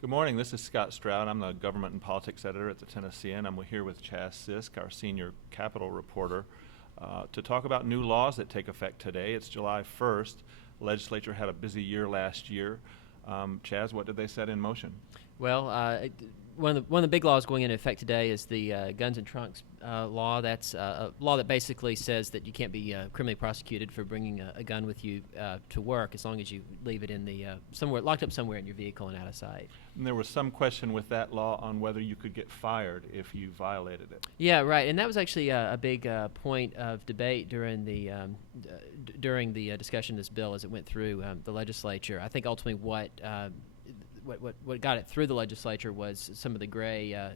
Good morning. This is Scott Stroud. I'm the government and politics editor at the Tennessean. I'm here with Chas Sisk, our senior Capitol reporter, to talk about new laws that take effect today. It's July 1st. The legislature had a busy year last year. Chas, what did they set in motion? Well, one of the big laws going into effect today is the guns and trunks law. That's a law that basically says that you can't be criminally prosecuted for bringing a gun with you to work as long as you leave it in the somewhere locked up somewhere in your vehicle and out of sight. And there was some question with that law on whether you could get fired if you violated it. Yeah, right. And that was actually a big point of debate during the discussion of this bill as it went through the legislature. I think ultimately what got it through the legislature was some of the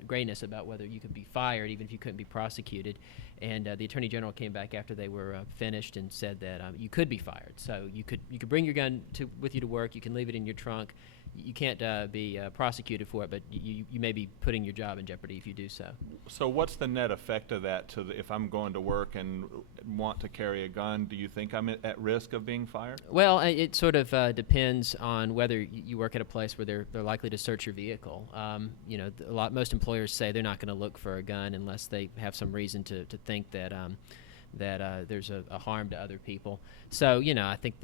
grayness about whether you could be fired even if you couldn't be prosecuted, and the Attorney General came back after they were finished and said that you could be fired. So you could bring your gun with you to work. You can leave it in your trunk. You can't be prosecuted for it, but you may be putting your job in jeopardy if you do so. So what's the net effect of that if I'm going to work and want to carry a gun? Do you think I'm at risk of being fired? Well, it sort of depends on whether you work at a place where they're likely to search your vehicle. Most employers say they're not going to look for a gun unless they have some reason to think that there's a harm to other people. So I think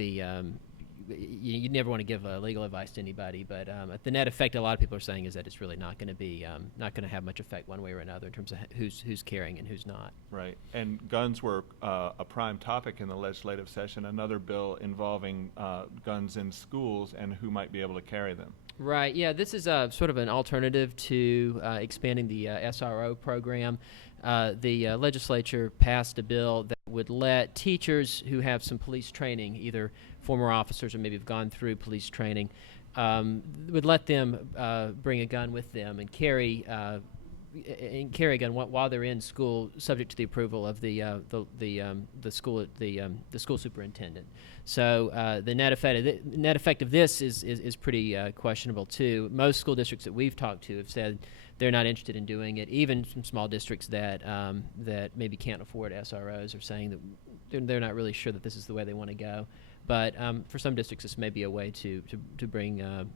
you never want to give legal advice to anybody, but the net effect a lot of people are saying is that it's really not going to have much effect one way or another in terms of who's carrying and who's not. Right. And guns were a prime topic in the legislative session. Another bill involving guns in schools and who might be able to carry them. Right. Yeah. This is sort of an alternative to expanding the SRO program. The legislature passed a bill that would let teachers who have some police training, either former officers or maybe have gone through police training, would let them bring a gun with them and carry a gun while they're in school, subject to the approval of the school superintendent. So the net effect of this is pretty questionable too. Most school districts that we've talked to have said they're not interested in doing it. Even some small districts that maybe can't afford SROs are saying that they're not really sure that this is the way they want to go. But for some districts, this may be a way to bring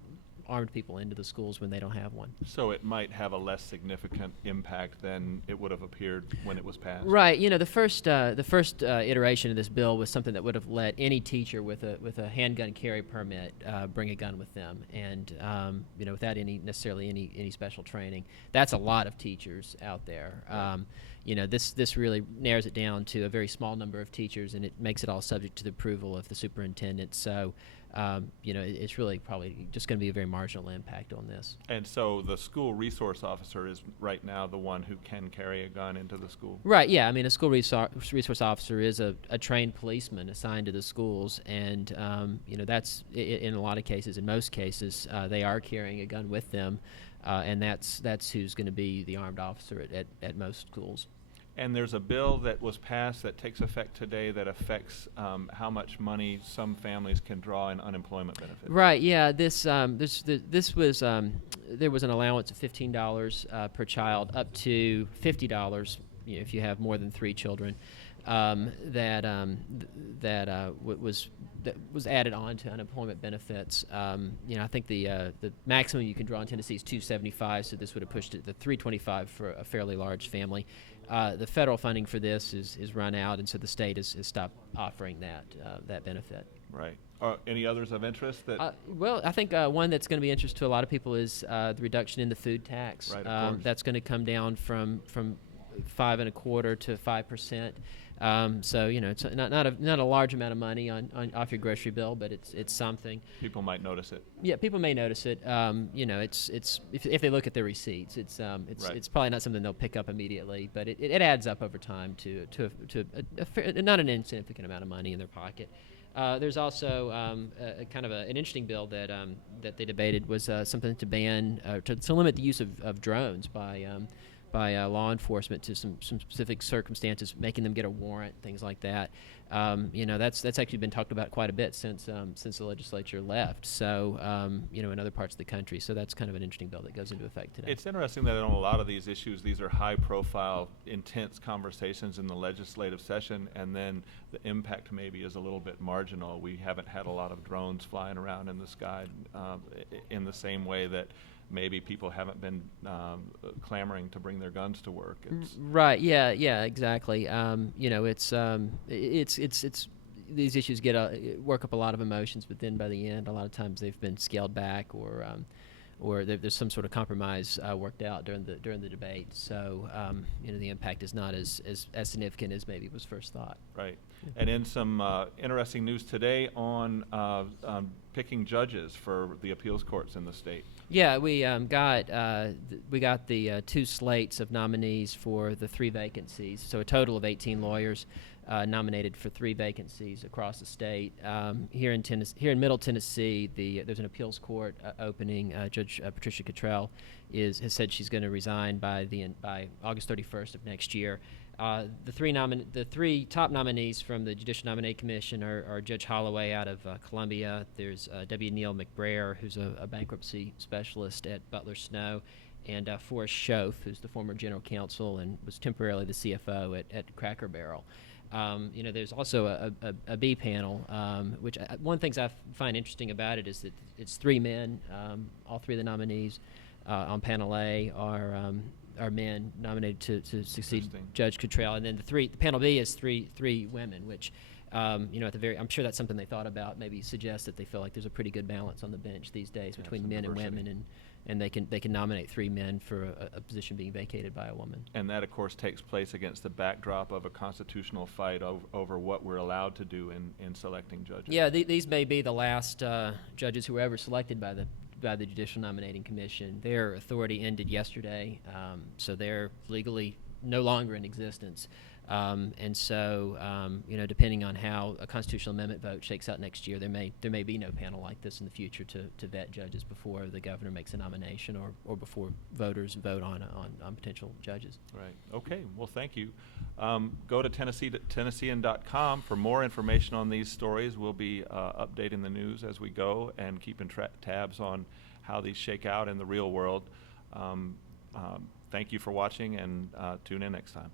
armed people into the schools when they don't have one. So it might have a less significant impact than it would have appeared when it was passed. Right. The first iteration of this bill was something that would have let any teacher with a handgun carry permit bring a gun with them, and without necessarily any special training. That's a lot of teachers out there. Right. This really narrows it down to a very small number of teachers, and it makes it all subject to the approval of the superintendent. So. It's really probably just going to be a very marginal impact on this. And so the school resource officer is right now the one who can carry a gun into the school? Right, yeah. I mean, a school resource officer is a trained policeman assigned to the schools, and, that's, in a lot of cases, in most cases, they are carrying a gun with them, and that's who's going to be the armed officer at most schools. And there's a bill that was passed that takes effect today that affects how much money some families can draw in unemployment benefits. Right. Yeah. There was an allowance of $15 per child, up to $50 if you have more than 3 children. That was added on to unemployment benefits. I think the maximum you can draw in Tennessee is $275, so this would have pushed it to $325 for a fairly large family. The federal funding for this is run out, and so the state has stopped offering that benefit. Right. Any others of interest? Well, I think one that's going to be of interest to a lot of people is the reduction in the food tax. Right, of course. That's going to come down from 5.25% to 5%. So it's not a large amount of money off your grocery bill, but it's something. People might notice it. Yeah, people may notice it. It's if they look at their receipts, it's probably not something they'll pick up immediately, but it adds up over time to not an insignificant amount of money in their pocket. There's also a kind of an interesting bill that they debated was something to ban to limit the use of drones by law enforcement to some specific circumstances, making them get a warrant, things like that. That's actually been talked about quite a bit since the legislature left. So in other parts of the country. So that's kind of an interesting bill that goes into effect today. It's interesting that on a lot of these issues, these are high-profile, intense conversations in the legislative session, and then the impact maybe is a little bit marginal. We haven't had a lot of drones flying around in the sky in the same way that maybe people haven't been clamoring to bring their guns to work. Right. Yeah. Yeah. Exactly. You know, it's these issues work up a lot of emotions, but then by the end, a lot of times they've been scaled back, or there's some sort of compromise worked out during the debate. So you know, the impact is not as significant as maybe was first thought. Right. And in some interesting news today on picking judges for the appeals courts in the state. Yeah, we got the 2 slates of nominees for the 3 vacancies. So a total of 18 lawyers nominated for 3 vacancies across the state. Here in Middle Tennessee, there's an appeals court opening. Judge Patricia Cottrell has said she's going to resign by August 31st of next year. The 3 top nominees from the Judicial Nominating Commission are Judge Holloway out of Columbia. There's W. Neil McBrayer, who's a bankruptcy specialist at Butler Snow, and Forrest Schoaf, who's the former general counsel and was temporarily the CFO at Cracker Barrel. You know, there's also a B panel, which one of the things I find interesting about it is that it's 3 men. All 3 of the nominees on panel A are men nominated to succeed Judge Cottrell, and then the panel B is three women, which you know, I'm sure that's something they thought about. Maybe suggests that they feel like there's a pretty good balance on the bench these days between men and women, and they can nominate 3 men for a position being vacated by a woman. And that, of course, takes place against the backdrop of a constitutional fight over what we're allowed to do in selecting judges. Yeah, these may be the last judges who were ever selected by the Judicial Nominating Commission. Their authority ended yesterday, so they're legally no longer in existence. And so, you know, depending on how a constitutional amendment vote shakes out next year, there may be no panel like this in the future to vet judges before the governor makes a nomination or before voters vote on potential judges. Right. Okay. Well, thank you. Go to Tennessean.com for more information on these stories. We'll be updating the news as we go and keeping tabs on how these shake out in the real world. Thank you for watching, and tune in next time.